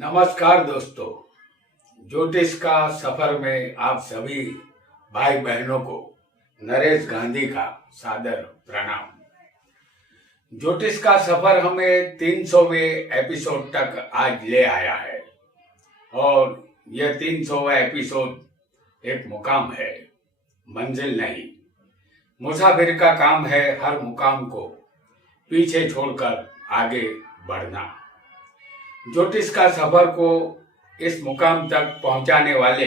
नमस्कार दोस्तों, ज्योतिष का सफर में आप सभी भाई बहनों को नरेश गांधी का सादर प्रणाम। ज्योतिष का सफर हमें 300वें एपिसोड तक आज ले आया है और यह 300वां एपिसोड एक मुकाम है, मंजिल नहीं। मुसाफिर का काम है हर मुकाम को पीछे छोड़कर आगे बढ़ना। ज्योतिष का सफर को इस मुकाम तक पहुंचाने वाले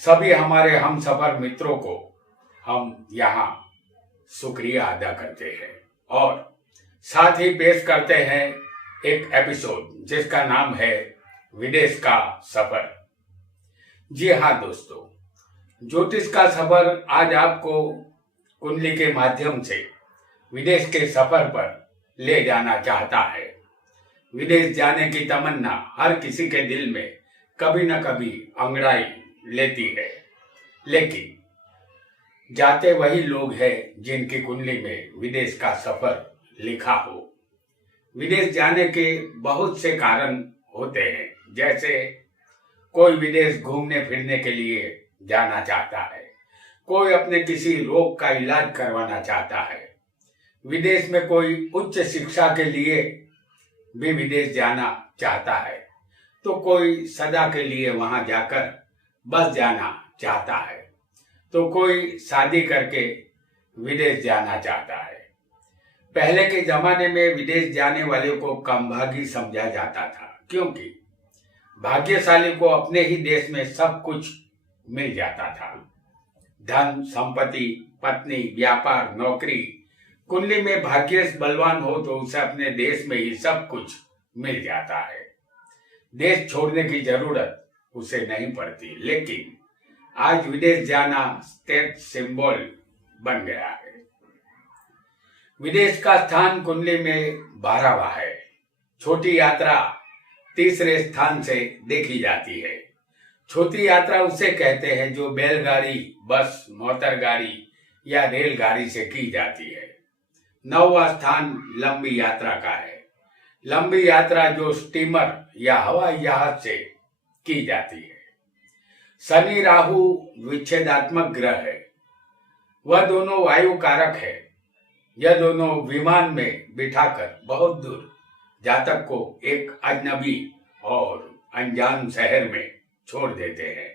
सभी हमारे हम सफर मित्रों को हम यहाँ शुक्रिया अदा करते हैं और साथ ही पेश करते हैं एक एपिसोड जिसका नाम है विदेश का सफर। जी हाँ दोस्तों, ज्योतिष का सफर आज आपको कुंडली के माध्यम से विदेश के सफर पर ले जाना चाहता है। विदेश जाने की तमन्ना हर किसी के दिल में कभी न कभी अंगड़ाई लेती है, लेकिन जाते वही लोग हैं जिनकी कुंडली में विदेश का सफर लिखा हो। विदेश जाने के बहुत से कारण होते हैं, जैसे कोई विदेश घूमने फिरने के लिए जाना चाहता है, कोई अपने किसी रोग का इलाज करवाना चाहता है, विदेश में कोई उच्च शिक्षा के लिए भी विदेश जाना चाहता है, तो कोई सदा के लिए वहां जाकर बस जाना चाहता है, तो कोई शादी करके विदेश जाना चाहता है। पहले के जमाने में विदेश जाने वाले को कमभागी समझा जाता था, क्योंकि भाग्यशाली को अपने ही देश में सब कुछ मिल जाता था। धन, संपत्ति, पत्नी, व्यापार, नौकरी। कुंडली में भाग्यश बलवान हो तो उसे अपने देश में ही सब कुछ मिल जाता है, देश छोड़ने की जरूरत उसे नहीं पड़ती। लेकिन आज विदेश जाना स्टेटस सिंबल बन गया है। विदेश का स्थान कुंडली में 12वां है। छोटी यात्रा तीसरे स्थान से देखी जाती है। छोटी यात्रा उसे कहते हैं जो बैलगाड़ी, बस, मोटरगाड़ी या रेलगाड़ी से की जाती है। 9वां स्थान लंबी यात्रा का है। लंबी यात्रा जो स्टीमर या हवाई जहाज से की जाती है। शनि राहु विच्छेदात्मक ग्रह है। वह दोनों वायु कारक है। यह दोनों विमान में बिठाकर बहुत दूर जातक को एक अजनबी और अनजान शहर में छोड़ देते हैं,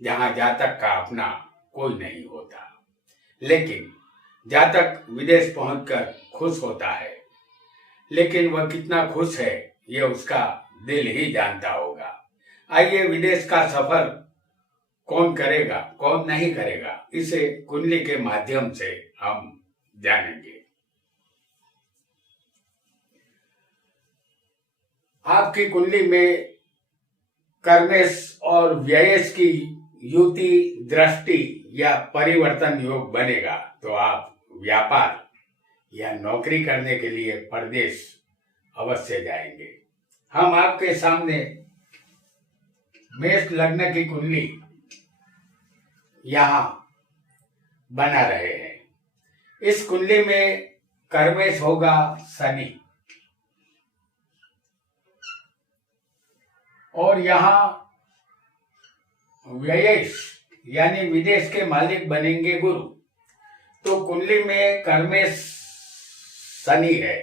जहां जातक का अपना कोई नहीं होता। लेकिन जातक विदेश पहुंचकर खुश होता है, लेकिन वह कितना खुश है यह उसका दिल ही जानता होगा। आइए, विदेश का सफर कौन करेगा, कौन नहीं करेगा, इसे कुंडली के माध्यम से हम जानेंगे। आपकी कुंडली में कर्मेश और व्ययेश की युति, दृष्टि या परिवर्तन योग बनेगा तो आप व्यापार या नौकरी करने के लिए परदेश अवश्य जाएंगे। हम आपके सामने मेष लग्न की कुंडली यहां बना रहे हैं। इस कुंडली में कर्मेश होगा शनि और यहां व्ययेश यानी विदेश के मालिक बनेंगे गुरु। तो कुंडली में कर्मेश शनि है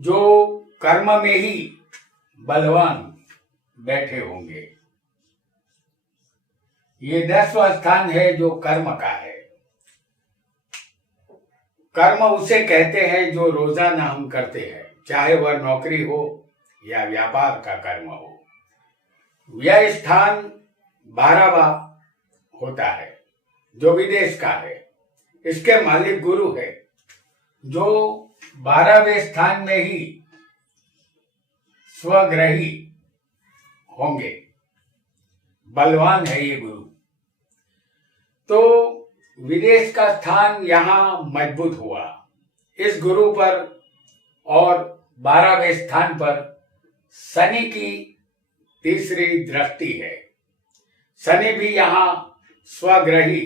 जो कर्म में ही बलवान बैठे होंगे। ये 10वां स्थान है जो कर्म का है। कर्म उसे कहते हैं जो रोजाना हम करते हैं, चाहे वह नौकरी हो या व्यापार का कर्म हो। यह स्थान 12वां होता है जो विदेश का है। इसके मालिक गुरु है जो 12वें स्थान में ही स्वग्रही होंगे। बलवान है ये गुरु। तो विदेश का स्थान यहां मजबूत हुआ इस गुरु पर और 12वें स्थान पर शनि की तीसरी दृष्टि है। शनि भी यहां स्वग्रही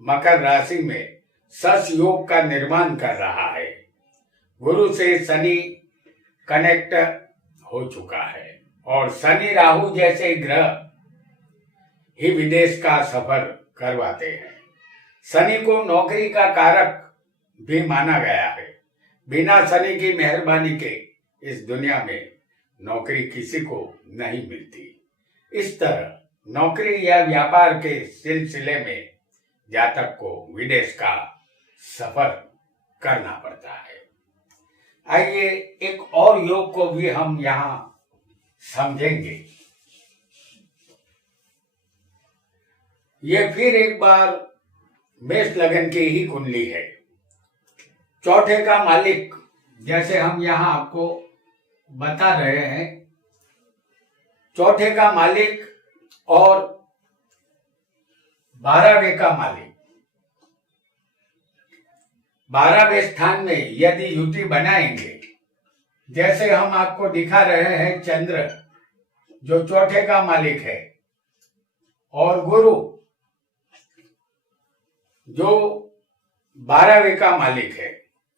मकर राशि में सस योग का निर्माण कर रहा है। गुरु से शनि कनेक्ट हो चुका है और शनि राहु जैसे ग्रह ही विदेश का सफर करवाते हैं। शनि को नौकरी का कारक भी माना गया है। बिना शनि की मेहरबानी के इस दुनिया में नौकरी किसी को नहीं मिलती। इस तरह नौकरी या व्यापार के सिलसिले में जातक को विदेश का सफर करना पड़ता है। आइए एक और योग को भी हम यहाँ समझेंगे। ये फिर एक बार मेष लगन की ही कुंडली है। चौथे का मालिक, जैसे हम यहाँ आपको बता रहे हैं, चौथे का मालिक और 12वें का मालिक 12वें स्थान में यदि युति बनाएंगे, जैसे हम आपको दिखा रहे हैं, चंद्र जो चौथे का मालिक है और गुरु जो 12वें का मालिक है,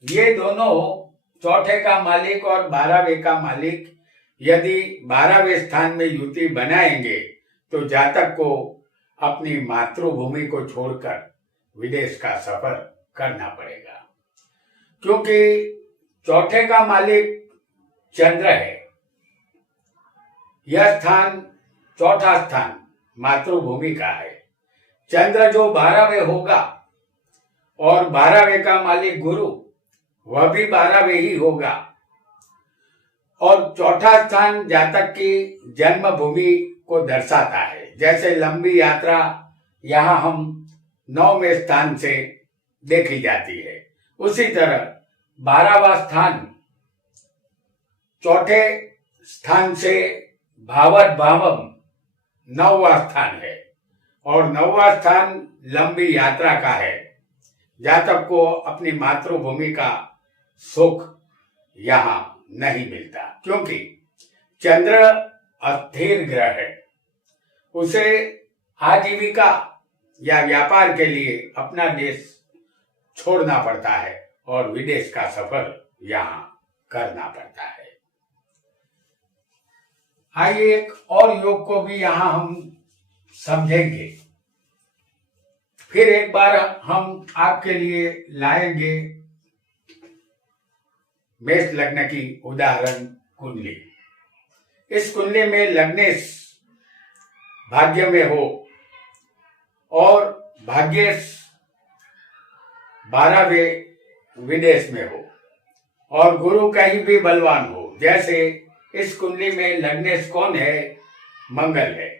ये दोनों चौथे का मालिक और 12वें का मालिक यदि 12वें स्थान में युति बनाएंगे तो जातक को अपनी मातृभूमि को छोड़कर विदेश का सफर करना पड़ेगा, क्योंकि चौथे का मालिक चंद्र है। यह स्थान, चौथा स्थान मातृभूमि का है। चंद्र जो 12वें होगा और 12वें का मालिक गुरु, वह भी 12वें ही होगा। और चौथा स्थान जातक की जन्मभूमि को दर्शाता है। जैसे लंबी यात्रा यहाँ हम 9वें स्थान से देखी जाती है, उसी तरह 12वां स्थान चौथे स्थान से भावत भावम 9वां स्थान है और 9वां स्थान लंबी यात्रा का है। जातक को अपनी मातृभूमि का सुख यहाँ नहीं मिलता, क्योंकि चंद्र अस्थिर ग्रह है। उसे आजीविका या व्यापार के लिए अपना देश छोड़ना पड़ता है और विदेश का सफर यहाँ करना पड़ता है। आइए एक और योग को भी यहाँ हम समझेंगे। फिर एक बार हम आपके लिए लाएंगे मेष लग्न की उदाहरण कुंडली। इस कुंडली में लग्नेश भाग्य में हो और भाग्येश 12वें विदेश में हो और गुरु कहीं भी बलवान हो। जैसे इस कुंडली में लग्नेश कौन है? मंगल है,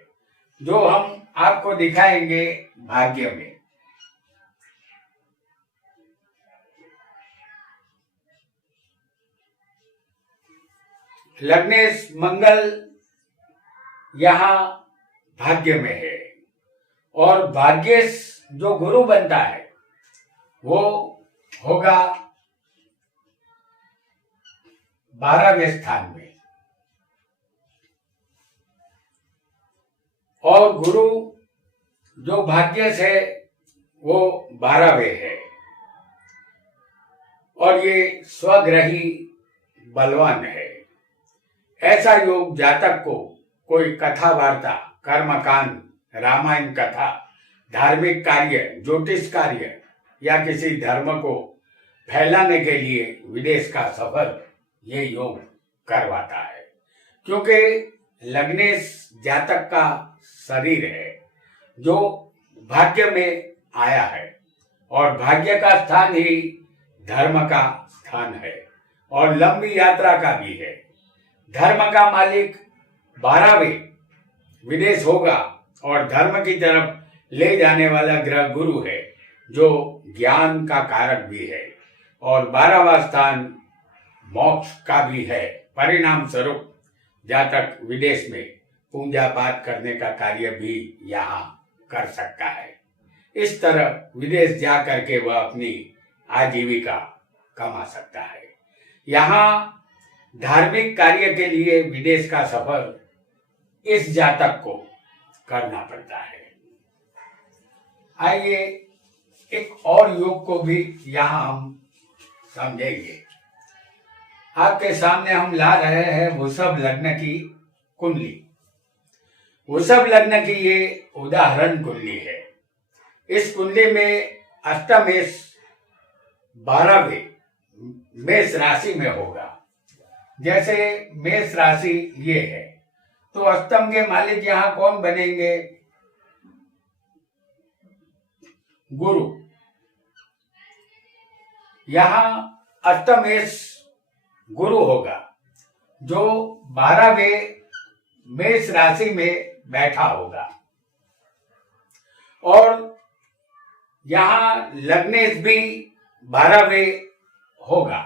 जो हम आपको दिखाएंगे भाग्य में। लग्नेश मंगल यहाँ भाग्य में है और भाग्येश जो गुरु बनता है वो होगा 12वें स्थान में और गुरु जो भाग्येश है वो 12वें है और ये स्वग्रही बलवान है। ऐसा योग जातक को कोई कथा वार्ता, कर्मकांड, रामायण कथा, धार्मिक कार्य, ज्योतिष कार्य या किसी धर्म को फैलाने के लिए विदेश का सफर ये योग करवाता है, क्योंकि लग्नेश जातक का शरीर है जो भाग्य में आया है और भाग्य का स्थान ही धर्म का स्थान है और लंबी यात्रा का भी है। धर्म का मालिक 12वें विदेश होगा और धर्म की तरफ ले जाने वाला ग्रह गुरु है, जो ज्ञान का कारक भी है और 12वां स्थान मोक्ष का भी है। परिणाम स्वरूप जातक विदेश में पूजा पाठ करने का कार्य भी यहाँ कर सकता है। इस तरह विदेश जा करके वह अपनी आजीविका कमा सकता है। यहाँ धार्मिक कार्य के लिए विदेश का सफर इस जातक को करना पड़ता है। आइए एक और योग को भी यहाँ हम समझेंगे। आपके सामने हम ला रहे हैं वृषभ लग्न की कुंडली। वृषभ लग्न की ये उदाहरण कुंडली है। इस कुंडली में अष्टमेश 12वें मेष राशि में होगा। जैसे मेष राशि ये है तो अष्टम के मालिक यहाँ कौन बनेंगे? गुरु। यहाँ अष्टमेश गुरु होगा जो 12वें मेष राशि में बैठा होगा। और यहाँ लग्नेश भी 12वें होगा।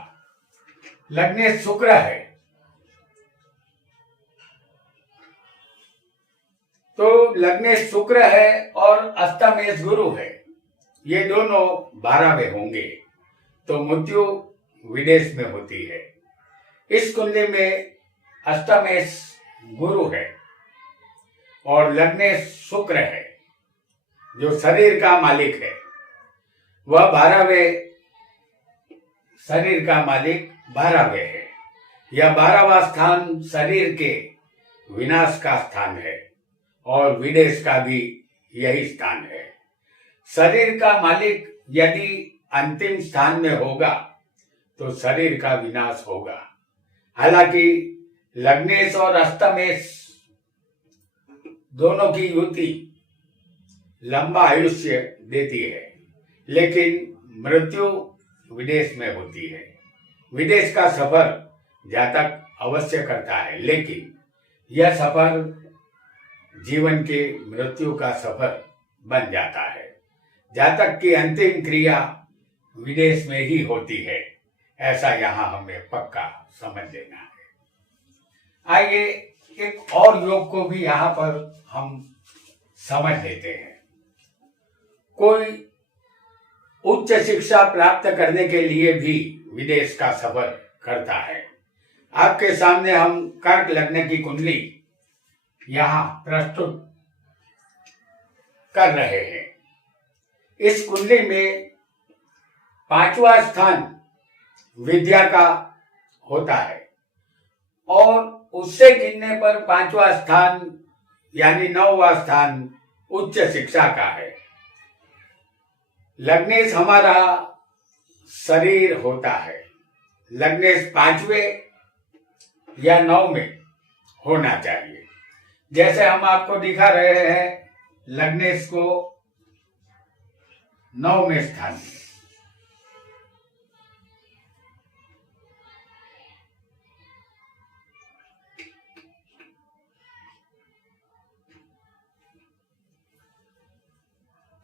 लग्नेश शुक्र है तो लग्नेश शुक्र है और अष्टमेश गुरु है, ये दोनों 12वें होंगे तो मृत्यु विदेश में होती है। इस कुंडली में अष्टमेश गुरु है और लग्नेश शुक्र है जो शरीर का मालिक है। वह 12वें शरीर का मालिक 12वें है। यह 12वां स्थान शरीर के विनाश का स्थान है और विदेश का भी यही स्थान है। शरीर का मालिक यदि अंतिम स्थान में होगा तो शरीर का विनाश होगा। हालांकि लग्नेश और अष्टमेश दोनों की युति लंबा आयुष्य देती है, लेकिन मृत्यु विदेश में होती है। विदेश का सफर जातक अवश्य करता है, लेकिन यह सफर जीवन के मृत्यु का सफर बन जाता है। जातक की अंतिम क्रिया विदेश में ही होती है, ऐसा यहाँ हमें पक्का समझ लेना है। आइए एक और योग को भी यहाँ पर हम समझ लेते हैं। कोई उच्च शिक्षा प्राप्त करने के लिए भी विदेश का सफर करता है। आपके सामने हम कर्क लग्न की कुंडली यहाँ प्रस्तुत कर रहे हैं। इस कुंडली में 5वां स्थान विद्या का होता है और उससे गिनने पर 5वां स्थान यानी 9वां स्थान उच्च शिक्षा का है। लग्नेश हमारा शरीर होता है। लग्नेश 5वें या 9वें होना चाहिए। जैसे हम आपको दिखा रहे हैं लग्नेश को 9वें स्थान में।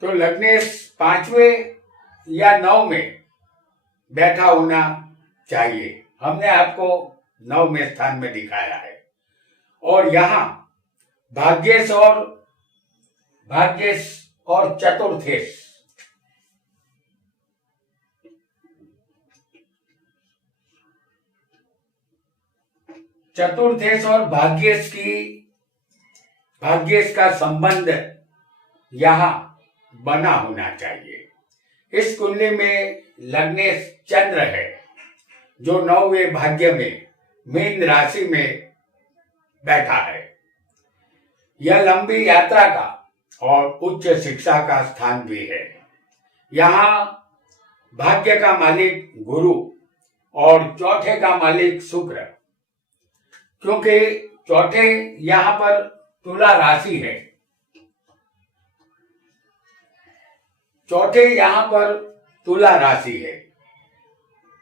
तो लग्नेश 5वें या 9वें बैठा होना चाहिए। हमने आपको 9वें स्थान में दिखाया है। और यहाँ भाग्येश और चतुर्थेश, चतुर्थेश और भाग्येश का संबंध यहाँ बना होना चाहिए। इस कुंडली में लग्नेश चंद्र है जो 9वें भाग्य में मीन राशि में बैठा है। यह लंबी यात्रा का और उच्च शिक्षा का स्थान भी है। यहाँ भाग्य का मालिक गुरु और चौथे का मालिक शुक्र, क्योंकि चौथे यहाँ पर तुला राशि है। चौथे यहाँ पर तुला राशि है।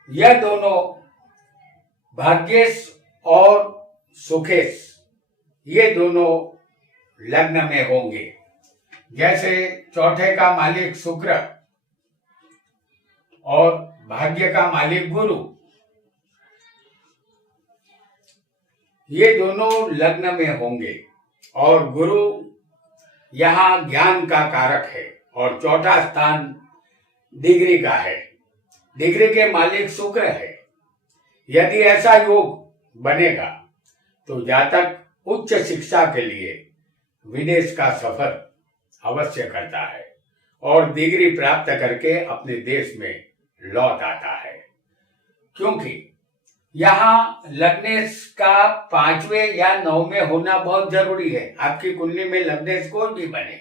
यह दोनों भाग्येश और सुखेश ये दोनों लग्न में होंगे। जैसे चौथे का मालिक शुक्र और भाग्य का मालिक गुरु, ये दोनों लग्न में होंगे। और गुरु यहाँ ज्ञान का कारक है और चौथा स्थान डिग्री का है। डिग्री के मालिक शुक्र है। यदि ऐसा योग बनेगा तो जातक उच्च शिक्षा के लिए विदेश का सफर अवश्य करता है और डिग्री प्राप्त करके अपने देश में लौट आता है, क्योंकि यहाँ लग्नेश का 5वें या 9वें होना बहुत जरूरी है। आपकी कुंडली में लग्नेश कोई भी बने,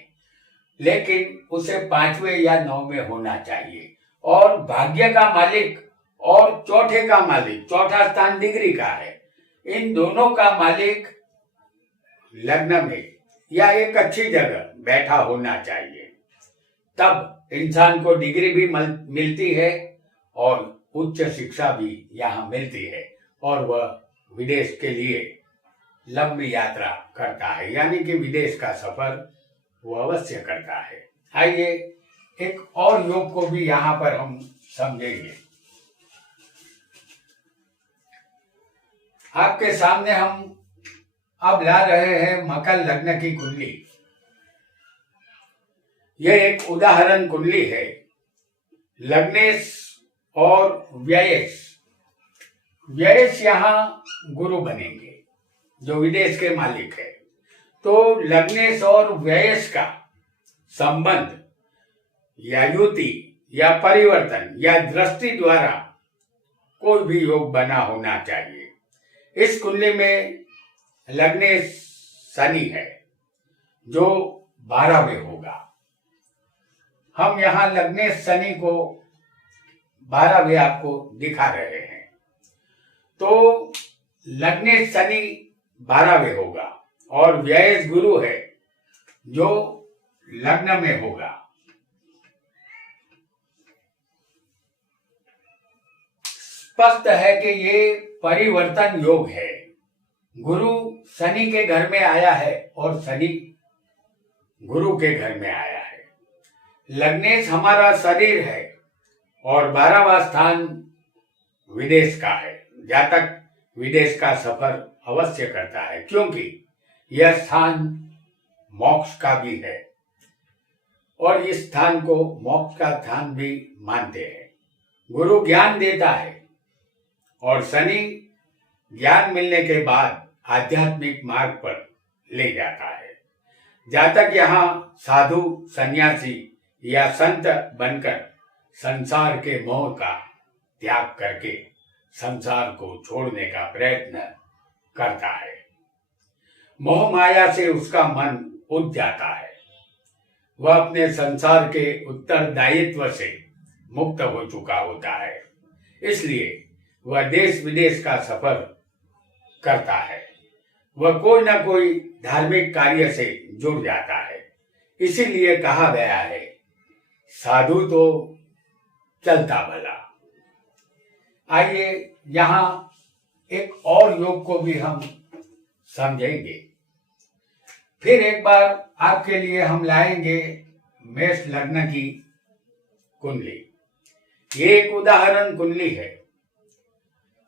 लेकिन उसे 5वें या 9वें होना चाहिए। और भाग्य का मालिक और चौथे का मालिक, चौथा स्थान डिग्री का है, इन दोनों का मालिक लग्न में या एक अच्छी जगह बैठा होना चाहिए। तब इंसान को डिग्री भी मिलती है और उच्च शिक्षा भी यहाँ मिलती है, और वह विदेश के लिए लंबी यात्रा करता है, यानी कि विदेश का सफर वो अवश्य करता है। आइए एक और योग को भी यहाँ पर हम समझेंगे। आपके सामने हम अब ला रहे हैं मकर लग्न की कुंडली। यह एक उदाहरण कुंडली है। लग्नेश और व्ययेश, व्ययेश यहाँ गुरु बनेंगे जो विदेश के मालिक है। तो लग्नेश और व्ययेश का संबंध या युति या परिवर्तन या दृष्टि द्वारा कोई भी योग बना होना चाहिए। इस कुंडली में लग्नेश शनि है जो 12वें होगा। हम यहाँ लग्नेश शनि को 12वें आपको दिखा रहे हैं। तो लग्नेश शनि 12वें होगा और व्ययेश गुरु है जो लग्न में होगा। स्पष्ट है कि ये परिवर्तन योग है। गुरु शनि के घर में आया है और शनि गुरु के घर में आया है। लग्नेश हमारा शरीर है और 12वां स्थान विदेश का है। जातक विदेश का सफर अवश्य करता है, क्योंकि यह स्थान मोक्ष का भी है और इस स्थान को मोक्ष का स्थान भी मानते हैं। गुरु ज्ञान देता है और शनि ज्ञान मिलने के बाद आध्यात्मिक मार्ग पर ले जाता है। जातक यहाँ साधु, सन्यासी या संत बनकर संसार के मोह का त्याग करके संसार को छोड़ने का प्रयत्न करता है। मोह माया से उसका मन उब जाता है। वह अपने संसार के उत्तरदायित्व से मुक्त हो चुका होता है, इसलिए वह देश विदेश का सफर करता है। वह कोई ना कोई धार्मिक कार्य से जुड़ जाता है। इसीलिए कहा गया है, साधु तो चलता भला। आइए यहाँ एक और योग को भी हम समझेंगे। फिर एक बार आपके लिए हम लाएंगे मेष लग्न की कुंडली। ये एक उदाहरण कुंडली है।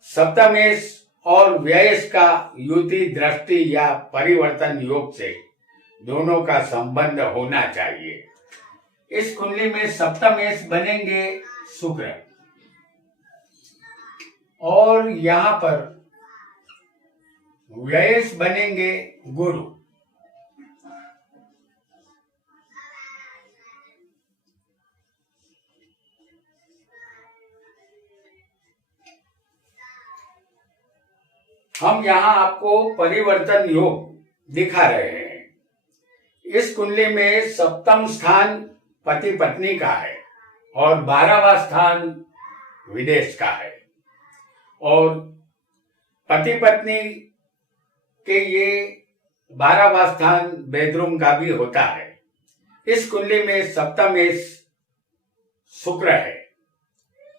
सप्तमेश और व्ययेश का युति, दृष्टि या परिवर्तन योग से दोनों का संबंध होना चाहिए। इस कुंडली में सप्तमेश बनेंगे शुक्र और यहाँ पर व्ययेश बनेंगे गुरु। हम यहाँ आपको परिवर्तन योग दिखा रहे हैं। इस कुंडली में सप्तम स्थान पति पत्नी का है और 12वां स्थान विदेश का है, और पति पत्नी के ये 12वां स्थान बेडरूम का भी होता है। इस कुंडली में सप्तमेश शुक्र है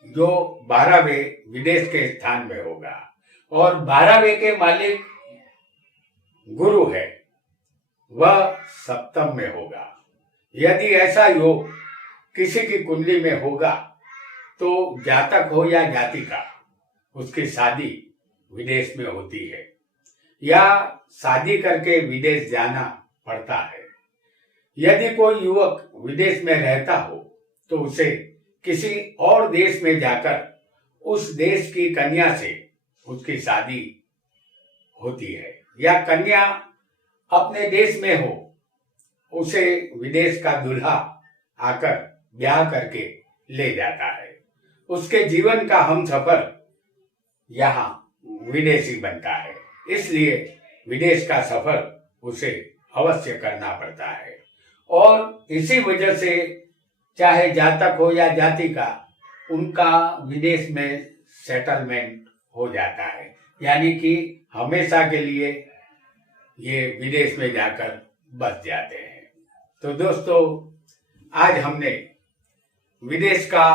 जो 12वें विदेश के स्थान में होगा, और 12वें के मालिक गुरु है, वह सप्तम में होगा। यदि ऐसा योग किसी की कुंडली में होगा तो जातक हो या जातिका, उसकी शादी विदेश में होती है या शादी करके विदेश जाना पड़ता है। यदि कोई युवक विदेश में रहता हो तो उसे किसी और देश में जाकर उस देश की कन्या से उसकी शादी होती है, या कन्या अपने देश में हो, उसे विदेश का दूल्हा आकर ब्याह करके ले जाता है। उसके जीवन का हमसफर यहाँ विदेशी बनता है। इसलिए विदेश का सफर उसे अवश्य करना पड़ता है और इसी वजह से चाहे जातक हो या जाति का, उनका विदेश में सेटलमेंट हो जाता है, यानी कि हमेशा के लिए ये विदेश में जाकर बस जाते हैं। तो दोस्तों, आज हमने विदेश का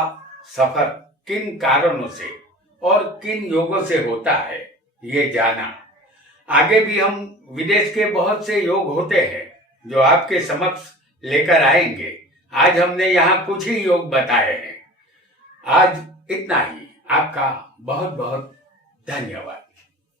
सफर किन कारणों से और किन योगों से होता है ये जाना। आगे भी हम विदेश के बहुत से योग होते हैं जो आपके समक्ष लेकर आएंगे। आज हमने यहाँ कुछ ही योग बताए हैं। आज इतना ही। आपका बहुत बहुत धन्यवाद।